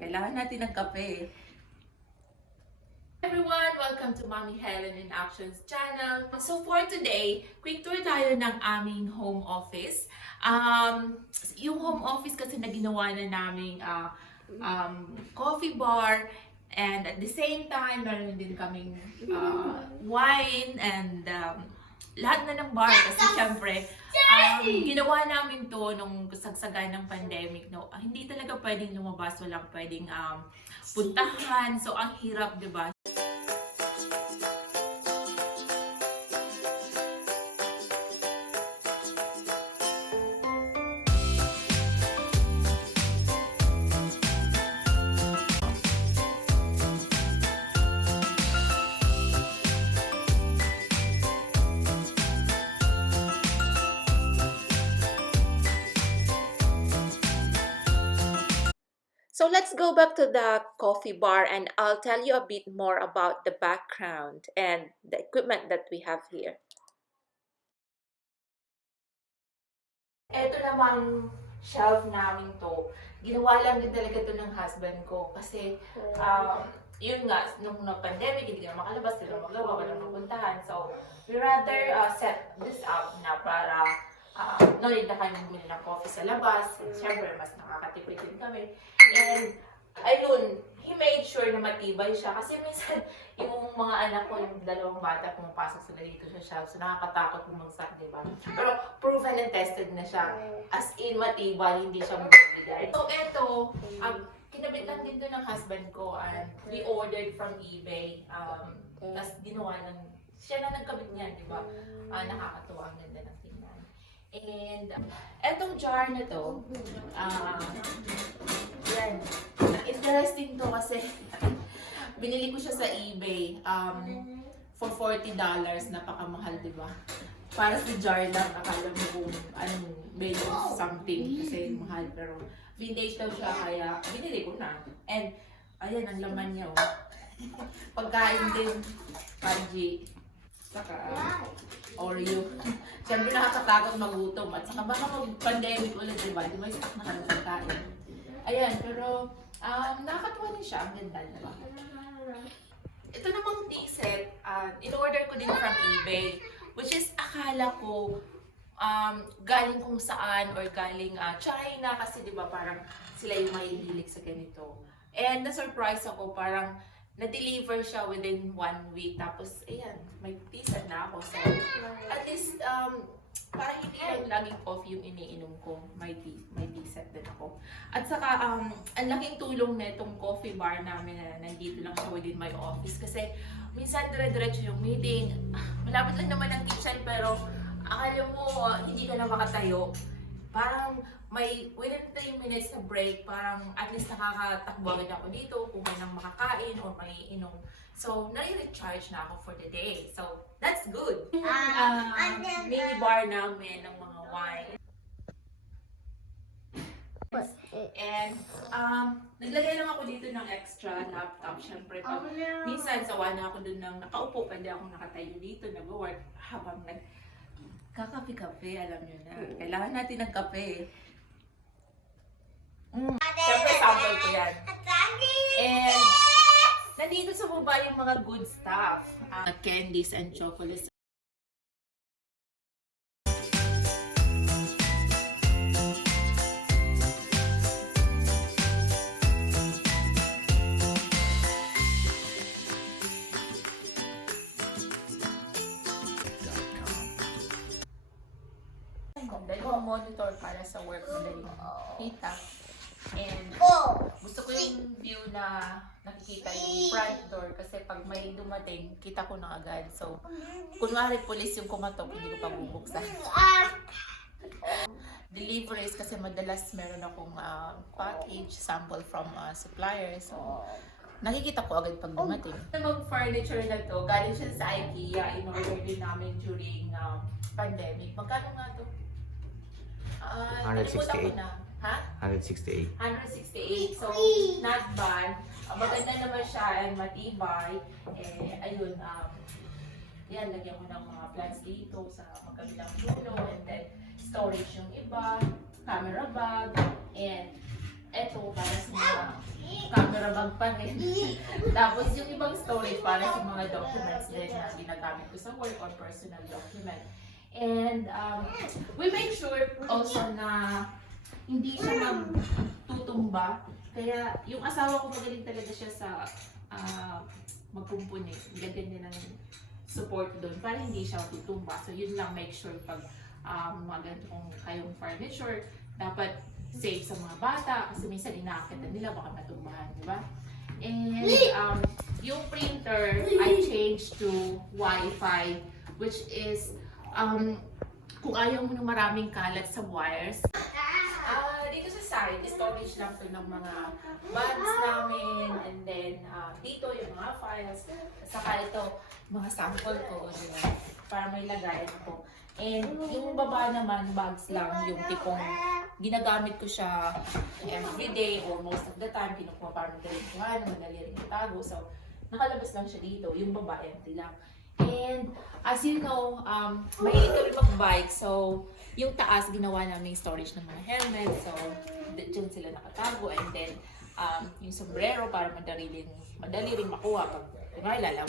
Kailangan natin ng kape. Everyone, welcome to Mommy Helen in Actions channel. So for today, quick tour tayo ng aming home office. Yung home office kasi na ginawa na naming coffee bar, and at the same time, meron din kaming wine and lahat na ng bar kasi syempre ginawa namin to nung kasagsagan ng pandemic, no? Hindi talaga pwedeng lumabas, walang pwedeng puntahan, so ang hirap, di ba? So let's go back to the coffee bar and I'll tell you a bit more about the background and the equipment that we have here. Ito namang shelf namin to. Ginawa lang din talaga to ng husband ko kasi yun nga, nung pandemic, hindi na makalabas, hindi na magawa, walang mapuntahan. So, we rather set this up na para no need na kami bumili ng coffee sa labas. Siyempre, mas nakakatipid din kami. And, ayun, he made sure na matibay siya. Kasi minsan, yung mga anak ko, yung dalawang bata, pumapasok sila dito sa shelf. So, nakakatakot bumagsak, di ba? Pero, proven and tested na siya. As in, matibay, hindi siya magbibigay. So, eto, kinabit lang din to ng husband ko. And we ordered from eBay. Tapos, ginawa lang, siya na nagkabit niyan, di ba? Nakakatuwa, ang ganda ng tingnan. And, etong jar na to, yan. Interesting to kasi binili ko siya sa eBay for $40. Napakamahal, di ba? Para sa jar lang, akala mo kung anong made of something kasi mahal. Pero vintage daw siya, kaya binili ko na. And, ayan, ang laman niya, oh. Pagkain din, Panji. Saka, Oreo. Siyempre nakakatakot magutom. At saka baka mag-pandemic ulit, diba? Di ba? Stock na kami pagkain. Ayan, pero nakakatuwa din siya. Ang ganda, diba? Ito namang tea set, in-order ko din from eBay. Which is, akala ko galing kung saan or galing China. Kasi diba parang sila yung mahihilig sa ganito. And na-surprise ako, parang na-deliver siya within 1 week. Tapos, ayan, may tea set na ako. So, at least, parang hindi lang laging coffee yung iniinom ko. May tea set din ako. At saka, ang laking tulong na itong coffee bar namin na nandito lang siya within my office. Kasi, minsan dire-diretso yung meeting. Malapit lang naman ang kitchen, pero akala mo, hindi ka na makatayo. Parang may within 3 minutes na break, parang at least nakakatakbo agad ako dito kung may nang makakain or may inom. So, nare-recharge na ako for the day. So, that's good. Mini bar namin ng mga wine. And, naglagay lang ako dito ng extra laptop. Siyempre, pag minsan sawa na ako dun ng nakaupo, pwede akong nakatayo dito, nag-work habang kakape-kape, alam nyo na. Kailangan natin ng kape. Siyempre, sample ko yan. And, nandito sa baba yung mga good stuff. Candies and chocolates. Dalawang monitor para sa work, madaling kita. And gusto ko yung view na nakikita yung front door kasi pag may dumating, kita ko na agad. So, kunwari police yung kumatok, hindi ko pa bubuksan. Deliveries kasi madalas meron akong package, sample from suppliers. So, nakikita ko agad pag dumating. Yung furniture na to, galing siya sa IKEA. In-order din namin during pandemic. Magkano nga to? 168. Ha? 168. 168. So, not bad. Maganda naman siya and matibay. Eh, ayun, Yan, lagyan ko ng mga plants dito sa magkabilang dulo. And then, storage yung iba, camera bag, and eto para sa mga camera bag pa rin. Tapos yung ibang storage para sa mga documents din na ginagamit ko sa work or personal document. And we make sure also na hindi siya magtutumba. Kaya yung asawa ko magaling talaga siya sa magkumpuni. Lagyan niya ng support doon para hindi siya tutumba. So yun lang, make sure pag mga ganito kung kayong furniture, dapat safe sa mga bata kasi minsan inaakita nila baka matumbahan, di ba? And yung printer, I changed to Wi-Fi, which is kung ayaw mo ng maraming kalat sa wires. Dito sa side, storage lang to ng mga bags namin, and then dito yung mga files, saka ito, mga sample ko, diba? Para may lagayan ko. And yung baba naman, bags lang, yung tipong ginagamit ko siya everyday or most of the time, kinukuha para madaling kuha, madali rin itago. So, nakalabas lang siya dito, yung baba empty lang. And as you know, mahilig kami mag-bike, so yung taas ginawa namin storage ng mga helmet, so dyan sila nakatago. And then yung sombrero para madali rin makuha pag kunwari lalaw.